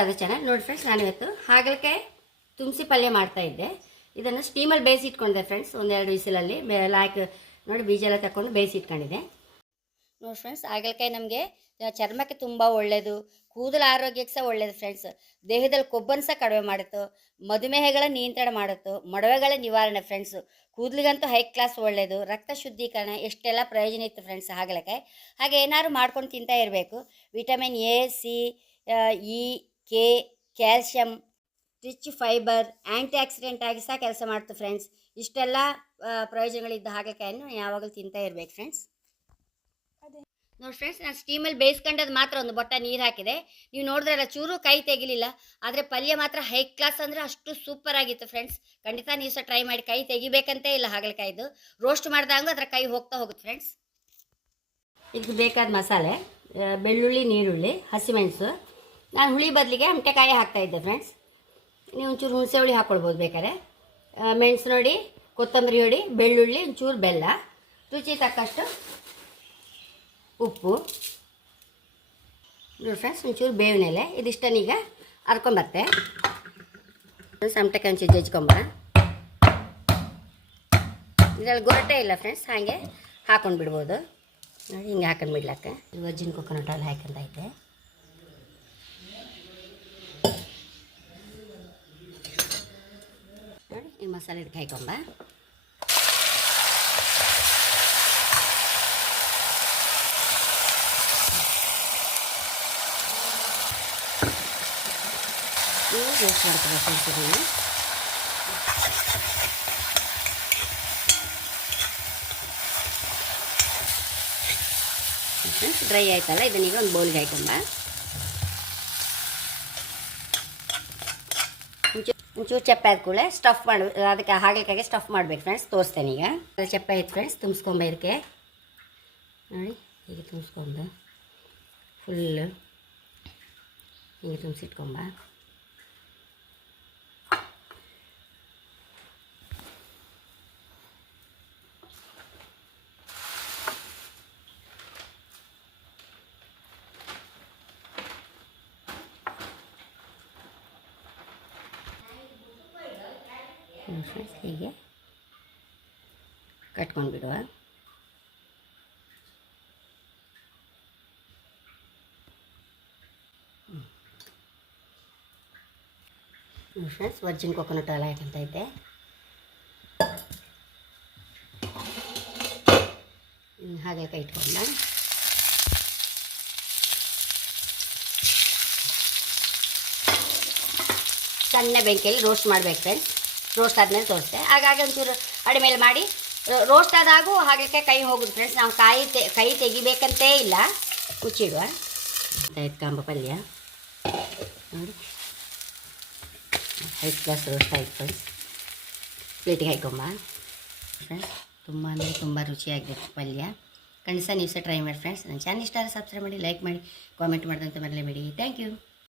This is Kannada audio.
ರಾಧಾ ಚೆನ್ನಾಗಿ ನೋಡಿ ಫ್ರೆಂಡ್ಸ್ ನಾನು ಇವತ್ತು ಹಾಗಲಕಾಯಿ ತುಂಬಿಸಿ ಪಲ್ಯ ಮಾಡ್ತಾ ಇದ್ದೆ. ಇದನ್ನು ಸ್ಟೀಮಲ್ಲಿ ಬೇಯಿಸಿ ಫ್ರೆಂಡ್ಸ್ ಒಂದೆರಡು ವಿಸಿಲಲ್ಲಿ ಮೇಲೆ ಹಾಕಿ ನೋಡಿ ಬೀಜ ಎಲ್ಲ ತಗೊಂಡು ಬೇಯಿಸಿ ಇಟ್ಕೊಂಡಿದ್ದೆ. ನೋಡಿ ಫ್ರೆಂಡ್ಸ್ ಹಾಗಲಕಾಯಿ ನಮಗೆ ಚರ್ಮಕ್ಕೆ ತುಂಬ ಒಳ್ಳೆಯದು ಕೂದಲ ಆರೋಗ್ಯಕ್ಕೆ ಸಹ ಒಳ್ಳೆಯದು ಫ್ರೆಂಡ್ಸ್ ದೇಹದಲ್ಲಿ ಕೊಬ್ಬನ್ನು ಸಹ ಕಡಿಮೆ ಮಾಡುತ್ತೆ, ಮಧುಮೇಹಗಳ ನಿಯಂತ್ರಣ ಮಾಡುತ್ತು, ಮೊಡವೆಗಳ ನಿವಾರಣೆ ಫ್ರೆಂಡ್ಸು ಕೂದಲಿಗಂತೂ ಹೈ ಕ್ಲಾಸ್ ಒಳ್ಳೆಯದು ರಕ್ತ ಶುದ್ಧೀಕರಣ ಎಷ್ಟೆಲ್ಲ ಪ್ರಯೋಜನ ಇತ್ತು ಫ್ರೆಂಡ್ಸ್ ಹಾಗಲಕಾಯಿ. ಹಾಗೆ ಏನಾದ್ರು ಮಾಡ್ಕೊಂಡು ತಿಂತಾ ಇರಬೇಕು. Vitamin A C E K calcium rich fibre antioxidant ಆಗಿ ಸಹ ಕೆಲಸ ಮಾಡ್ತು ಫ್ರೆಂಡ್ಸ್. ಇಷ್ಟೆಲ್ಲ ಪ್ರಯೋಜನಗಳಿದ್ದ ಹಾಗಲಕಾಯನ್ನು ಯಾವಾಗಲೂ ತಿಂತಾ ಇರಬೇಕು ಫ್ರೆಂಡ್ಸ್. ನೋಡಿ ಫ್ರೆಂಡ್ಸ್, ನಾನು ಸ್ಟೀಮಲ್ಲಿ ಬೇಯಿಸ್ಕೊಂಡದ್ದು ಮಾತ್ರ ಒಂದು ಬೊಟ್ಟ ನೀರು ಹಾಕಿದೆ. ನೀವು ನೋಡಿದ್ರಲ್ಲ ಚೂರು ಕೈ ತೆಗಿಲಿಲ್ಲ, ಆದರೆ ಪಲ್ಯ ಮಾತ್ರ ಹೈ ಕ್ಲಾಸ್ ಅಂದರೆ ಅಷ್ಟು ಸೂಪರ್ ಆಗಿತ್ತು ಫ್ರೆಂಡ್ಸ್. ಖಂಡಿತ ನೀವು ಸಹ ಟ್ರೈ ಮಾಡಿ ಕೈ ತೆಗಿಬೇಕಂತೇ ಇಲ್ಲ ಹಾಗಲಕಾಯಿದು ರೋಸ್ಟ್ ಮಾಡಿದಾಗ ಅದರ ಕೈ ಹೋಗ್ತಾ ಹೋಗುತ್ತೆ ಫ್ರೆಂಡ್ಸ್. ಇದಕ್ಕೆ ಬೇಕಾದ ಮಸಾಲೆ ಬೆಳ್ಳುಳ್ಳಿ, ನೀರುಳ್ಳಿ, ಹಸಿಮೆಣಸು ನಾನು ಹುಳಿ ಬದಲಿಗೆ ಅಮಟೆಕಾಯಿ ಹಾಕ್ತಾ ಇದ್ದೆ ಫ್ರೆಂಡ್ಸ್ ನೀವು ಒಂಚೂರು ಹುಣಸೆ ಹುಳಿ ಹಾಕ್ಕೊಳ್ಬೋದು ಬೇಕಾದ್ರೆ. ಮೆಣಸು ನೋಡಿ, ಕೊತ್ತಂಬರಿ ಹೊಡಿ ಬೆಳ್ಳುಳ್ಳಿ, ಒಂಚೂರು ಬೆಲ್ಲ. ರುಚಿ ತಕ್ಕಷ್ಟು ಉಪ್ಪು. ನೋಡಿ ಫ್ರೆಂಡ್ಸ್ ಒಂಚೂರು ಬೇವಿನ ಎಲೆ ಇದಿಷ್ಟನ್ನೀಗ ಹರ್ಕೊಂಬರ್ತೆ ಸಮಟಕಾಯಿ ಒಂಚೂರು ಜಜ್ಕೊಂಬ. ಇದರಲ್ಲಿ ಗೊರಟೆ ಇಲ್ಲ ಫ್ರೆಂಡ್ಸ್ ಹಾಗೆ ಹಾಕೊಂಡು ಬಿಡ್ಬೋದು ನೋಡಿ, ಹಿಂಗೆ ಹಾಕೊಂಡು ಬಿಡ್ಲಕ್ಕ ವರ್ಜಿನ್ ಕೊಕೊನಟ್ ಆಯಿಲ್ ಹಾಕೊಂತ ಐತೆ ನೋಡಿ ಈ ಮಸಾಲೆ ಇದಕ್ಕೆ ಹಾಕೊಂಬ ನೀವು ರೋಸ್ಟ್ ಮಾಡ್ತೀವಿ ಫ್ರೆಂಡ್ಸ್ ಇದನ್ನು ಡ್ರೈ ಆಯ್ತಲ್ಲ ಇದನ್ನೀಗ ಒಂದು ಬೌಲ್ಗೆ ಹಾಕೊಂಬ ಒಂಚೂರು ಚಪ್ಪೆ ಆದ ಕೂಡಲೇ ಸ್ಟಫ್ ಮಾಡಿ, ಅದಕ್ಕೆ ಹಾಗಲಕಾಯಿಗೆ ಸ್ಟಫ್ ಮಾಡ್ಬೇಕು ಫ್ರೆಂಡ್ಸ್ ತೋರಿಸ್ತೇನೆ ಈಗ. ಅದು ಚಪ್ಪೆ ಆಯ್ತು ಫ್ರೆಂಡ್ಸ್ ತುಂಬಿಸ್ಕೊಂಬ ಇದಕ್ಕೆ. ನೋಡಿ, ಹೀಗೆ ತುಂಬಿಸ್ಕೊಂಬ. ಫುಲ್ಲು ಹೀಗೆ ತುಂಬಿಸಿಟ್ಕೊಂಬ. ಹೀಗೆ ಕಟ್ಕೊಂಡು ಬಿಡುವ ಫ್ರೆಂಡ್ಸ್ ವರ್ಜಿನ್ ಕೊಕೊನಟ್ ಆಯಿಲ್ ಹಾಕಂತ ಇದ್ದೆ ಹ್ಮ್, ಹಾಗೆ ಕೈ ಇಟ್ಕೊಂಡ. ಸಣ್ಣ ಬೆಂಕಿಯಲ್ಲಿ ರೋಸ್ಟ್ ಮಾಡ್ಬೇಕು ಫ್ರೆಂಡ್ಸ್ ರೋಸ್ಟ್ ಆದಮೇಲೆ ತೋರಿಸ್ತೆ ಹಾಗಾಗಿ ಒಂಚೂರು ಅಡಿಮೇಲೆ ಮಾಡಿ ರೋಸ್ಟ್ ಆದಾಗೂ ಹಾಗೆ ಕೈ ಹೋಗುದು ಫ್ರೆಂಡ್ಸ್ ನಾವು ಕಾಯಿ ತೆ, ಕೈ ತೆಗಿಬೇಕಂತೇ ಇಲ್ಲ. ಮುಚ್ಚಿಡುವ. ಆಯ್ತು ಕಾಂಬ ಪಲ್ಯ. ನೋಡಿ. ಐದು ಗ್ಲಾಸ್ ರೋಸ್ಟ್ ಆಯ್ತು. ಫ್ರೆಂಡ್ಸ್ ಪ್ಲೇಟಿಗೆ ಹಾಕೊಂಬ ಫ್ರೆಂಡ್ಸ್ ತುಂಬ ಅಂದರೆ ತುಂಬ ರುಚಿಯಾಗಿತ್ತು ಪಲ್ಯ. ಖಂಡಿತ ನೀವು ಸಹ ಟ್ರೈ ಮಾಡಿ ಫ್ರೆಂಡ್ಸ್ ನನ್ನ ಚಾನಲ್ ಇಷ್ಟ ಸಬ್ಸ್ಕ್ರೈಬ್ ಮಾಡಿ ಲೈಕ್ ಮಾಡಿ ಕಾಮೆಂಟ್ ಮಾಡಿದಂತ ಮರಲೇಬೇಡಿ ಥ್ಯಾಂಕ್ ಯು